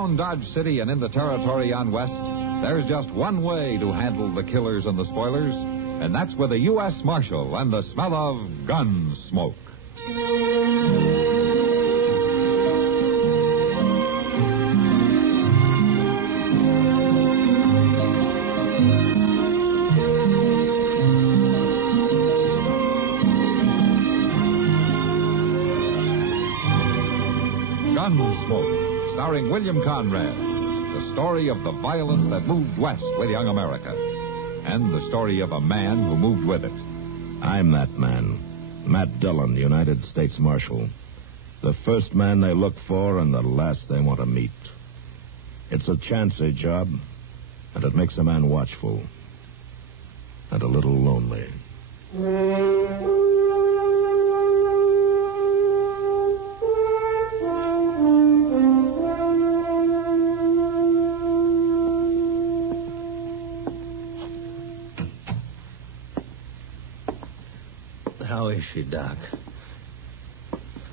Around Dodge City and in the territory on West, there's just one way to handle the killers and the spoilers, and that's with a U.S. Marshal and the smell of Gunsmoke. Gunsmoke, starring William Conrad. The story of the violence that moved west with young America. And the story of a man who moved with it. I'm that man. Matt Dillon, United States Marshal. The first man they look for and the last they want to meet. It's a chancy job, and it makes a man watchful. And a little lonely. How is she, Doc?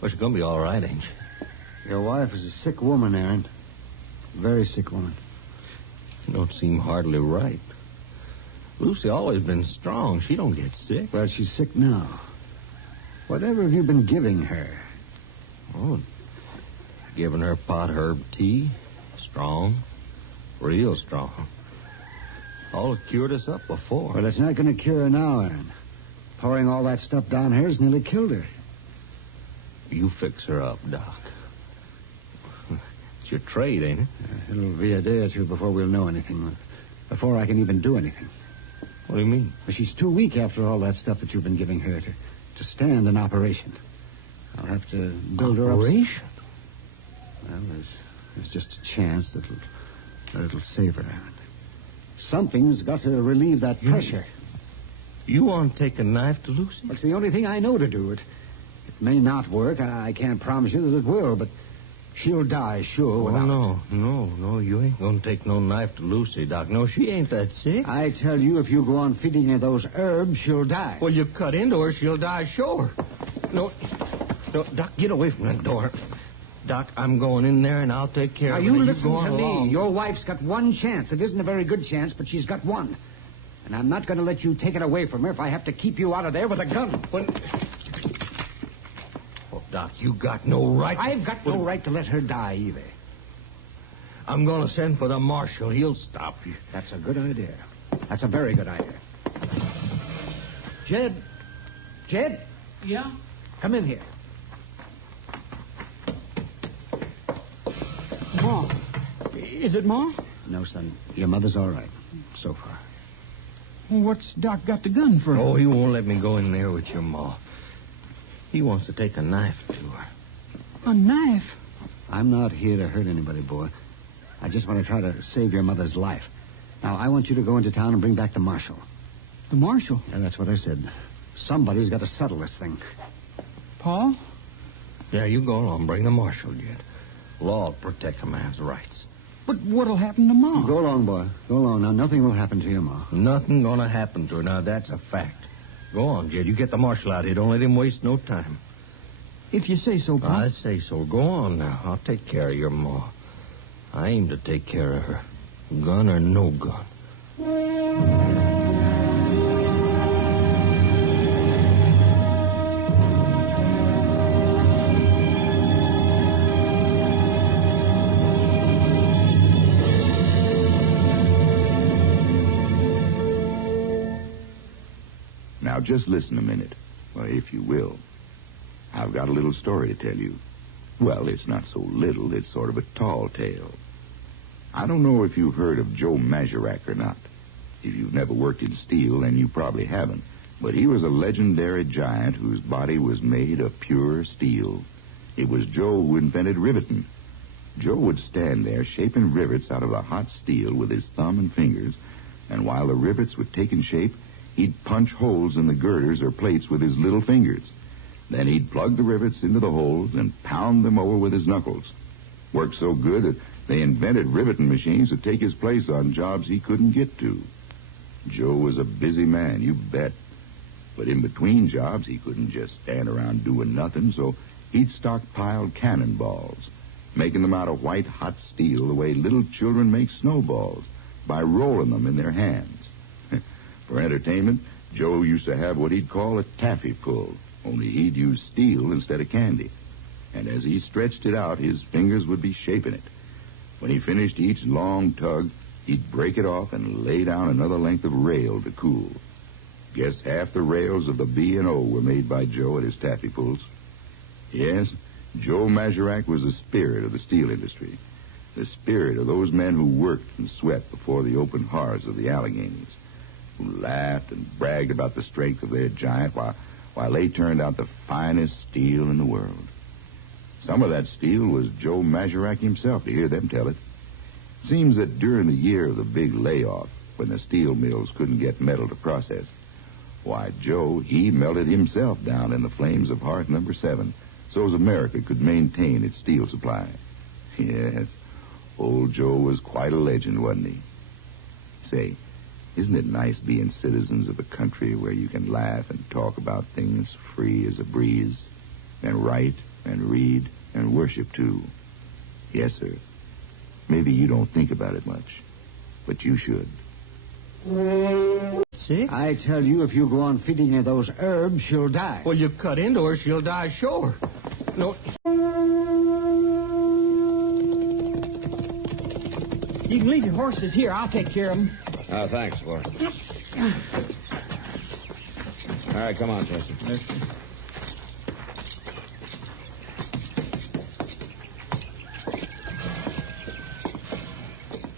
Well, she's going to be all right, ain't she? Your wife is a sick woman, Aaron. Very sick woman. She don't seem hardly right. Lucy always been strong. She don't get sick. Well, she's sick now. Whatever have you been giving her? Oh, giving her pot herb tea. Strong. Real strong. All cured us up before. Well, it's not going to cure her now, Aaron. Pouring all that stuff down here has nearly killed her. You fix her up, Doc. It's your trade, ain't it? It'll be a day or two before we'll know anything. Before I can even do anything. What do you mean? Well, she's too weak after all that stuff that you've been giving her to stand an operation. I'll have to build her up. Operation? Well, there's just a chance that it'll save her, Aaron. Something's got to relieve that pressure. You want to take a knife to Lucy? It's the only thing I know to do. It may not work. I can't promise you that it will, but she'll die, sure, without it. No. You ain't going to take no knife to Lucy, Doc. No, she ain't that sick. I tell you, if you go on feeding her those herbs, she'll die. Well, you cut into her, she'll die, sure. No, Doc, get away from that door. Doc, I'm going in there, and I'll take care of her. Now, you listen go to me. along. Your wife's got one chance. It isn't a very good chance, but she's got one. And I'm not going to let you take it away from her if I have to keep you out of there with a gun. Oh, Doc, you got no right. I've got no right to let her die either. I'm going to send for the marshal. He'll stop you. That's a good idea. That's a very good idea. Jed? Yeah? Come in here. Ma. Is it Ma? No, son. Your mother's all right. So far. Well, what's Doc got the gun for? Oh, he won't let me go in there with your ma. He wants to take a knife to her. A knife? I'm not here to hurt anybody, boy. I just want to try to save your mother's life. Now, I want you to go into town and bring back the marshal. The marshal? Yeah, that's what I said. Somebody's got to settle this thing. Paul? Yeah, you go along. Bring the marshal, Jed. Law'll protect a man's rights. But what'll happen to Ma? Go along, boy. Go along. Now, nothing will happen to your ma. Nothing gonna happen to her. Now, that's a fact. Go on, Jed. You get the marshal out here. Don't let him waste no time. If you say so, Pa. I say so. Go on now. I'll take care of your ma. I aim to take care of her. Gun or no gun. Now, just listen a minute, if you will. I've got a little story to tell you. Well, it's not so little, it's sort of a tall tale. I don't know if you've heard of Joe Mazurek or not. If you've never worked in steel, then you probably haven't. But he was a legendary giant whose body was made of pure steel. It was Joe who invented riveting. Joe would stand there shaping rivets out of the hot steel with his thumb and fingers, and while the rivets were taking shape, he'd punch holes in the girders or plates with his little fingers. Then he'd plug the rivets into the holes and pound them over with his knuckles. Worked so good that they invented riveting machines to take his place on jobs he couldn't get to. Joe was a busy man, you bet. But in between jobs, he couldn't just stand around doing nothing, so he'd stockpile cannonballs. making them out of white-hot steel the way little children make snowballs, by rolling them in their hands. For entertainment, Joe used to have what he'd call a taffy pull, only he'd use steel instead of candy. And as he stretched it out, his fingers would be shaping it. When he finished each long tug, he'd break it off and lay down another length of rail to cool. Guess half the rails of the B&O were made by Joe at his taffy pulls. Yes, Joe Mazurack was the spirit of the steel industry, the spirit of those men who worked and sweat before the open hearths of the Alleghenies, who laughed and bragged about the strength of their giant while they turned out the finest steel in the world. Some of that steel was Joe Mazurack himself, to hear them tell it. Seems that during the year of the big layoff, when the steel mills couldn't get metal to process, why, Joe, he melted himself down in the flames of hearth number 7 so's America could maintain its steel supply. Yes, old Joe was quite a legend, wasn't he? Say, isn't it nice being citizens of a country where you can laugh and talk about things free as a breeze, and write and read and worship, too? Yes, sir. Maybe you don't think about it much, but you should. Sick? I tell you, if you go on feeding her those herbs, she'll die. Well, you cut into her, she'll die sure. No. You can leave your horses here. I'll take care of them. Oh, thanks, Flora. All right, come on, Chester.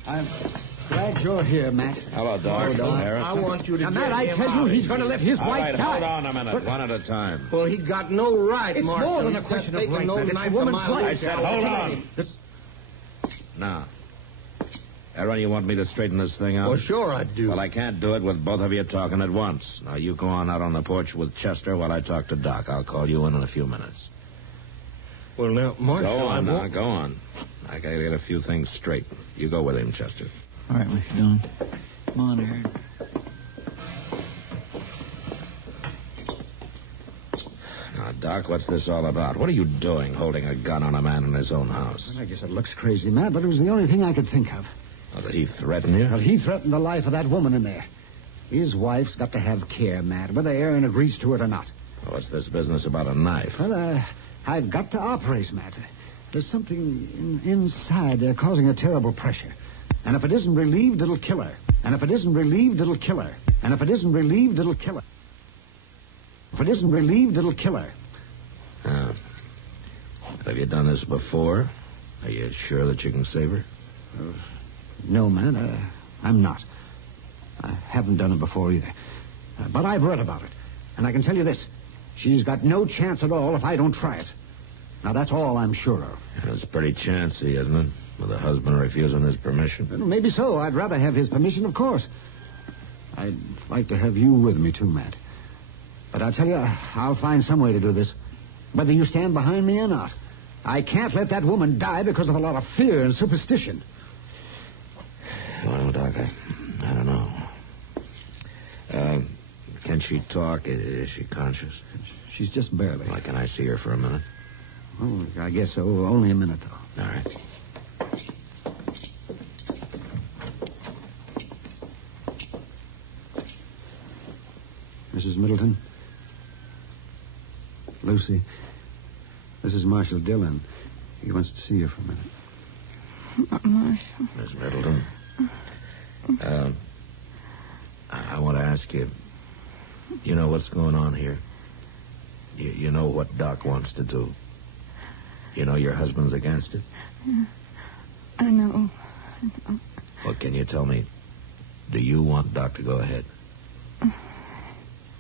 I'm glad you're here, Matt. Hello, Doc. I want you to Now, get Matt, I him tell you, out he's of going to here. let his All wife right, die. hold on a minute. One at a time. Well, he got no right, It's Marshal. more than a He's question just of right, taking no Matt. It's a knife to woman's my life. I life. said, hold on. Now, Aaron, you want me to straighten this thing out? Well, sure I do. Well, I can't do it with both of you talking at once. Now, you go on out on the porch with Chester while I talk to Doc. I'll call you in a few minutes. Well, now, Marshal, Go on I now, won't... go on. I gotta get a few things straight. You go with him, Chester. All right, Mr. Dillon. Come on, Aaron. Now, Doc, what's this all about? What are you doing holding a gun on a man in his own house? Well, I guess it looks crazy, Matt, but it was the only thing I could think of. Oh, did he threaten you? Well, he threatened the life of that woman in there. His wife's got to have care, Matt, whether Aaron agrees to it or not. Oh, what's this business about a knife? Well, I've got to operate, Matt. There's something inside there causing a terrible pressure. And if it isn't relieved, it'll kill her. And if it isn't relieved, it'll kill her. And if it isn't relieved, it'll kill her. If it isn't relieved, it'll kill her. Have you done this before? Are you sure that you can save her? No, man, I'm not. I haven't done it before either. But I've read about it. And I can tell you this. She's got no chance at all if I don't try it. Now, that's all I'm sure of. It's pretty chancy, isn't it? With a husband refusing his permission. Well, maybe so. I'd rather have his permission, of course. I'd like to have you with me, too, Matt. But I'll tell you, I'll find some way to do this. Whether you stand behind me or not. I can't let that woman die because of a lot of fear and superstition. Well, Doc, I don't know. Can she talk? Is she conscious? She's just barely. Well, can I see her for a minute? Oh, I guess so. Only a minute, though. All right. Mrs. Middleton? Lucy? This is Marshal Dillon. He wants to see you for a minute. Marshal. Miss Middleton. I want to ask you, you know what's going on here? You know what Doc wants to do? You know your husband's against it? I know. Well, can you tell me, do you want Doc to go ahead?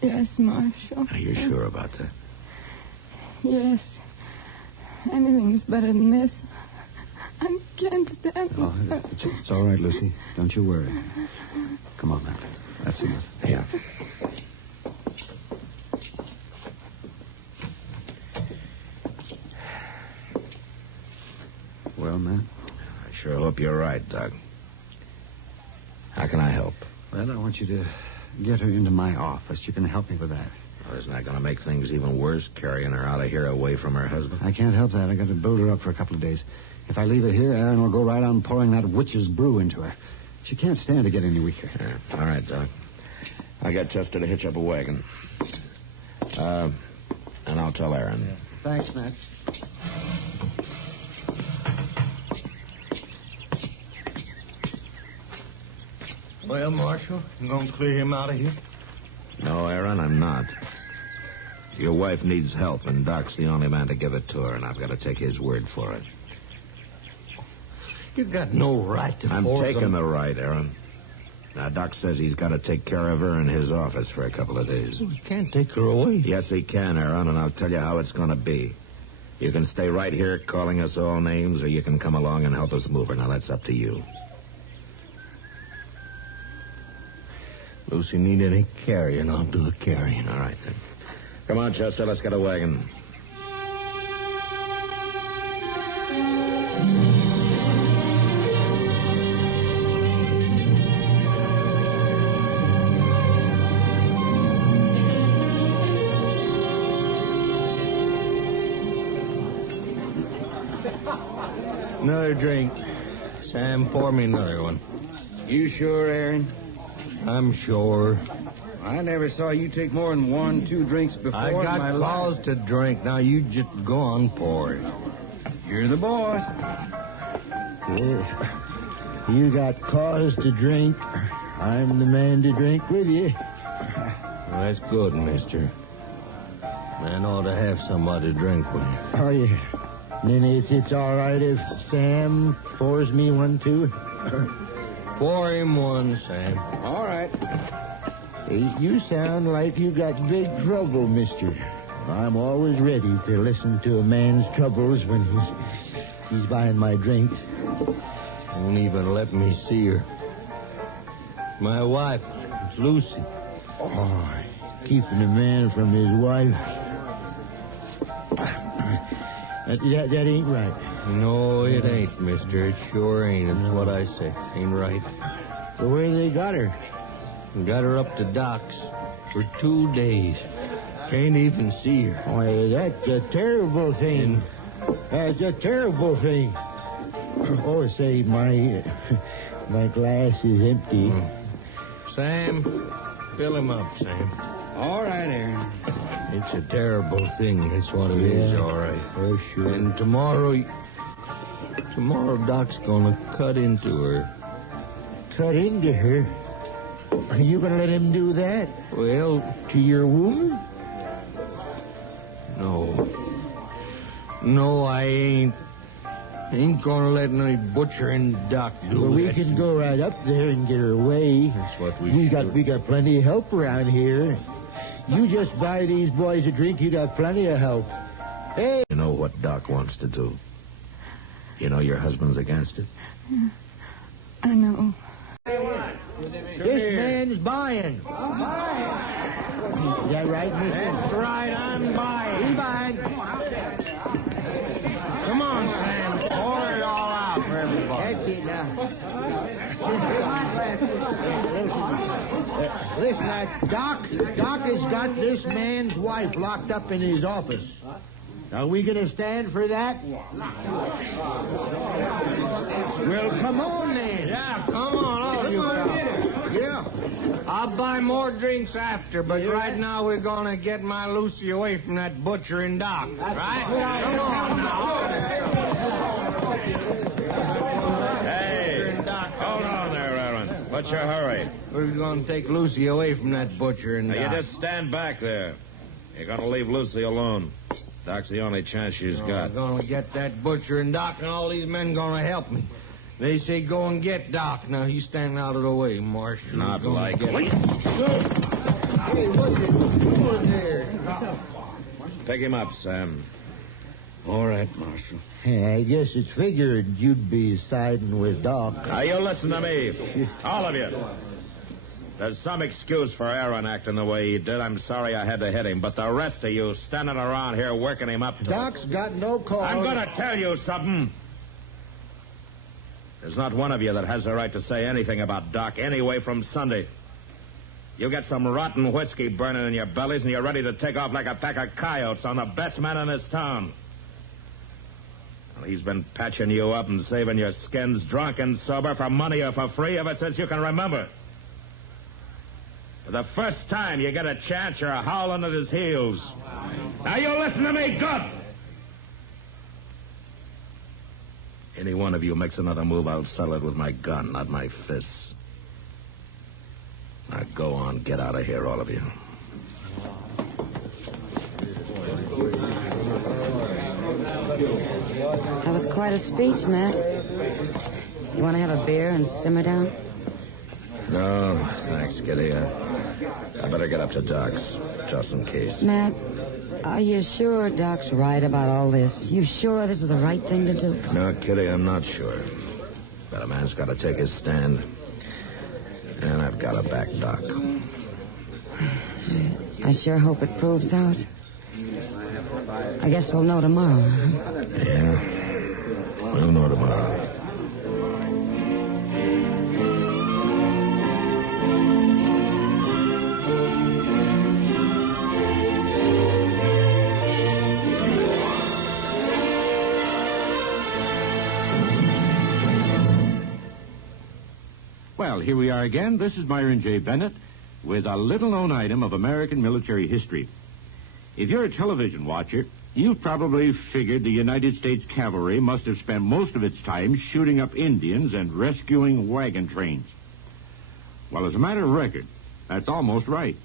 Yes, Marshal. Are you sure about that? Yes. Anything's better than this. I can't stand Oh, it's all right, Lucy. Don't you worry. Come on, Matt. That's enough. Yeah. Well, Matt? I sure hope you're right, Doc. How can I help? Well, I want you to get her into my office. You can help me with that. Well, isn't that going to make things even worse, carrying her out of here away from her husband? I can't help that. I got to build her up for a couple of days. If I leave her here, Aaron will go right on pouring that witch's brew into her. She can't stand to get any weaker. Yeah. All right, Doc. I got Chester to hitch up a wagon. And I'll tell Aaron. Yeah. Thanks, Matt. Well, Marshal, you going to clear him out of here? No, Aaron, I'm not. Your wife needs help, and Doc's the only man to give it to her, and I've got to take his word for it. You got no right to I'm force taking him. the right, Aaron. Now, Doc says he's got to take care of her in his office for a couple of days. You can't take her away. Yes, he can, Aaron, and I'll tell you how it's going to be. You can stay right here calling us all names, or you can come along and help us move her. Now, that's up to you. Lucy need any carrying, I'll do the carrying. All right, then. Come on, Chester, let's get a wagon. Another drink. Sam, pour me another one. You sure, Aaron? I'm sure. I never saw you take more than 1-2 drinks before I in my got cause life. to drink. Now you just go on pouring. You're the boss. You got cause to drink. I'm the man to drink with you. Well, that's good, mister. Man ought to have somebody to drink with. Oh, yeah. Then it's all right if Sam pours me one, too. Pour him one, Sam. All right. Hey, you sound like you got big trouble, mister. I'm always ready to listen to a man's troubles when he's buying my drinks. Won't even let me see her. My wife, Lucy. Oh, keeping a man from his wife. That ain't right. No, it ain't, mister. It sure ain't. It's what I say. Ain't right. So where they got her? Got her up to Doc's for 2 days. Can't even see her. Why, that's a terrible thing. That's a terrible thing. Oh, say, my glass is empty. Sam, fill him up, Sam. All right, Aaron. It's a terrible thing. That's what it is, all right. For sure. And tomorrow Doc's gonna cut into her. Cut into her? Are you going to let him do that? Well, to your woman? No, I ain't. Ain't gonna let any butchering Doc do Well, that. we can go right up there and get her away. That's what we got plenty of help around here. You just buy these boys a drink, you got plenty of help. Hey! You know what Doc wants to do. You know your husband's against it. I know. This man's buying. Is that right, mister? That's right, I'm buying. He's buying. Come on, Sam. Pour it all out for everybody. That's it now. Listen, Doc has got this man's wife locked up in his office. Are we going to stand for that? Well, come on, then. Yeah, come on, all you fellas. Yeah. I'll buy more drinks after, but right now we're gonna get my Lucy away from that butchering Doc. Right? Come on now. Hey, hold on there, Aaron. What's your hurry? We're gonna take Lucy away from that butchering Now, Doc. you just stand back there. You're going to leave Lucy alone. Doc's the only chance she's got. We're gonna get that butchering Doc, and all these men gonna help me. They say go and get Doc. Now, you stand out of the way, Marshal. Not Go and likely. get him. Hey, what are you doing there? Pick him up, Sam. All right, Marshal. Hey, I guess it's figured you'd be siding with Doc. Now, you listen to me. All of you. There's some excuse for Aaron acting the way he did. I'm sorry I had to hit him. But the rest of you standing around here working him up to Doc's got no call. I'm going to tell you something. There's not one of you that has the right to say anything about Doc anyway from Sunday. You get some rotten whiskey burning in your bellies and you're ready to take off like a pack of coyotes on the best man in this town. Well, he's been patching you up and saving your skins drunk and sober for money or for free ever since you can remember. For the first time you get a chance, you're howling at his heels. Now you listen to me good. Any one of you makes another move, I'll settle it with my gun, not my fists. Now go on, get out of here, all of you. That was quite a speech, Matt. You want to have a beer and simmer down? No, thanks, Kitty. I better get up to Doc's, just in case. Matt, are you sure Doc's right about all this? You sure this is the right thing to do? No, Kitty, I'm not sure. But a man's got to take his stand. And I've got to back Doc. I sure hope it proves out. I guess we'll know tomorrow. Yeah, we'll know tomorrow. Well, here we are again. This is Myron J. Bennett with a little-known item of American military history. If you're a television watcher, you've probably figured the United States cavalry must have spent most of its time shooting up Indians and rescuing wagon trains. Well, as a matter of record, that's almost right.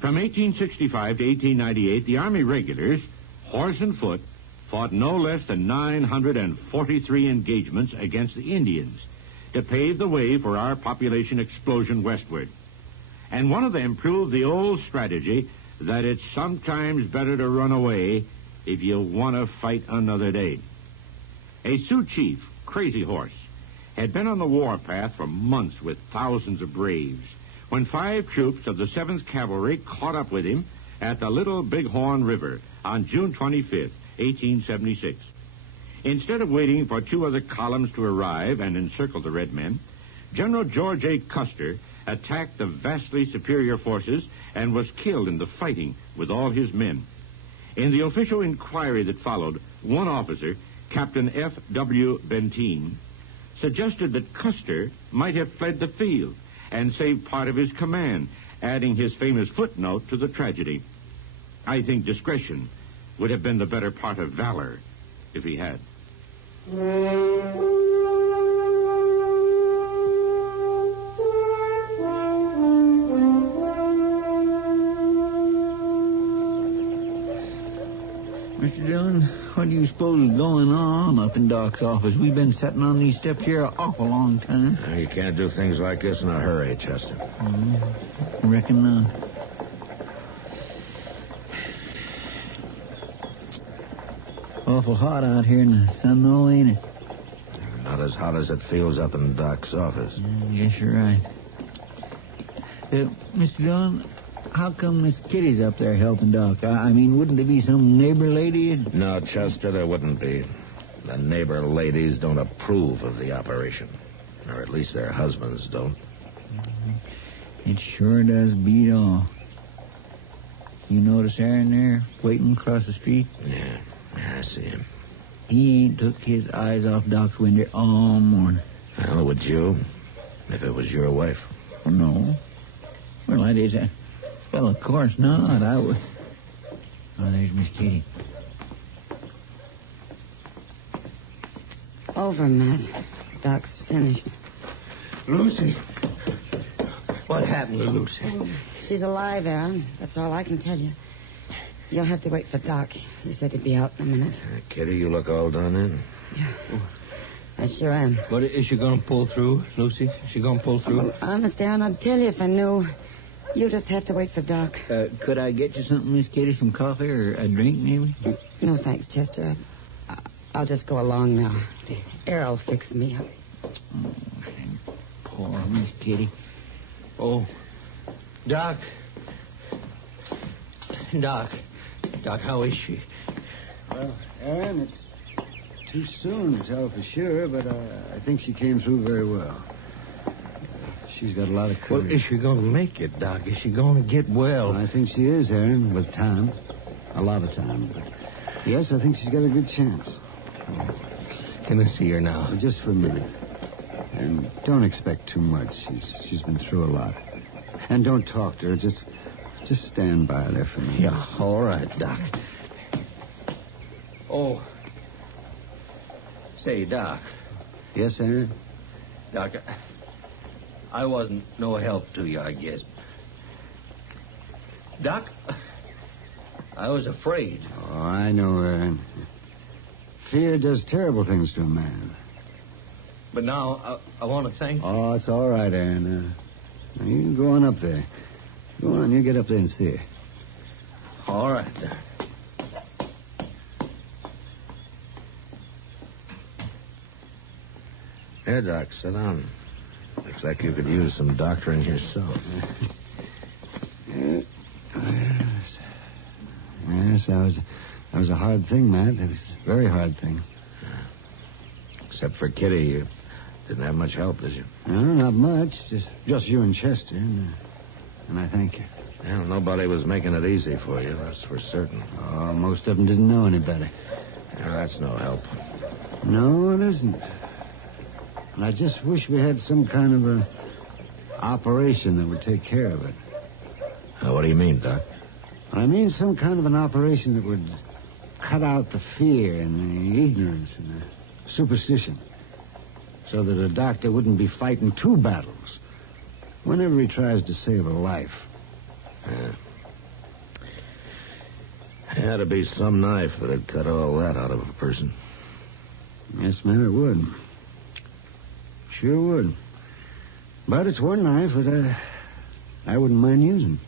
From 1865 to 1898, the Army regulars, horse and foot, fought no less than 943 engagements against the Indians to pave the way for our population explosion westward. And one of them proved the old strategy that it's sometimes better to run away if you want to fight another day. A Sioux chief, Crazy Horse, had been on the warpath for months with thousands of braves when 5 troops of the 7th Cavalry caught up with him at the Little Bighorn River on June 25th, 1876. Instead of waiting for 2 other columns to arrive and encircle the red men, General George A. Custer attacked the vastly superior forces and was killed in the fighting with all his men. In the official inquiry that followed, one officer, Captain F.W. Benteen, suggested that Custer might have fled the field and saved part of his command, adding his famous footnote to the tragedy. I think discretion would have been the better part of valor if he had. Mr. Dillon, what do you suppose is going on up in Doc's office? We've been sitting on these steps here an awful long time. You can't do things like this in a hurry, Chester. I reckon not. Awful hot out here in the sun, though, ain't it? Not as hot as it feels up in Doc's office. Yes, you're right. Mr. Dillon, how come Miss Kitty's up there helping Doc? I mean, wouldn't there be some neighbor lady? No, Chester, there wouldn't be. The neighbor ladies don't approve of the operation. Or at least their husbands don't. It sure does beat all. You notice Aaron there, waiting across the street? Yeah, I see him. He ain't took his eyes off Doc's window all morning. Well, would you? If it was your wife. No. Well, that is a... Well, of course not. I would... Oh, there's Miss Kitty. It's over, Matt. Doc's finished. Lucy. What happened to Lucy? She's alive, Aaron. That's all I can tell you. You'll have to wait for Doc. He said he'd be out in a minute. Kitty, you look all done in. Yeah. I sure am. But is she going to pull through, Lucy? Is she going to pull through? Well, honest, Aaron, I'd tell you if I knew. You'll just have to wait for Doc. Could I get you something, Miss Kitty? Some coffee or a drink, maybe? No, thanks, Chester. I'll just go along now. Errol'll fix me up. Oh, poor Miss Kitty. Oh. Doc, how is she? Well, Aaron, it's too soon to tell for sure, but I think she came through very well. She's got a lot of courage. Well, is she going to make it, Doc? Is she going to get well? I think she is, Aaron, with time. A lot of time. But yes, I think she's got a good chance. Can I see her now? Just for a minute. And don't expect too much. She's been through a lot. And don't talk to her. Just stand by there for me. Yeah, all right, Doc. Oh. Say, Doc. Yes, Aaron? Doc, I wasn't no help to you, I guess. Doc, I was afraid. Oh, I know, Aaron. Fear does terrible things to a man. But now, I want to thank you. Oh, it's all right, Aaron. You can go on up there. Go on, you get up there and see her. All right, Doc. Here, Doc, sit down. Looks like you could use some doctoring yourself. Yes, that was a hard thing, Matt. It was a very hard thing. Except for Kitty, you didn't have much help, did you? No, not much. Just you and Chester, and I thank you. Well, nobody was making it easy for you, that's for certain. Oh, most of them didn't know any better. Well, that's no help. No, it isn't. And I just wish we had some kind of a operation that would take care of it. What do you mean, Doc? I mean some kind of an operation that would cut out the fear and the ignorance and the superstition, so that a doctor wouldn't be fighting two battles whenever he tries to save a life. Had to be some knife that'd cut all that out of a person. Yes, man, it would. Sure would. But it's one knife that I wouldn't mind using.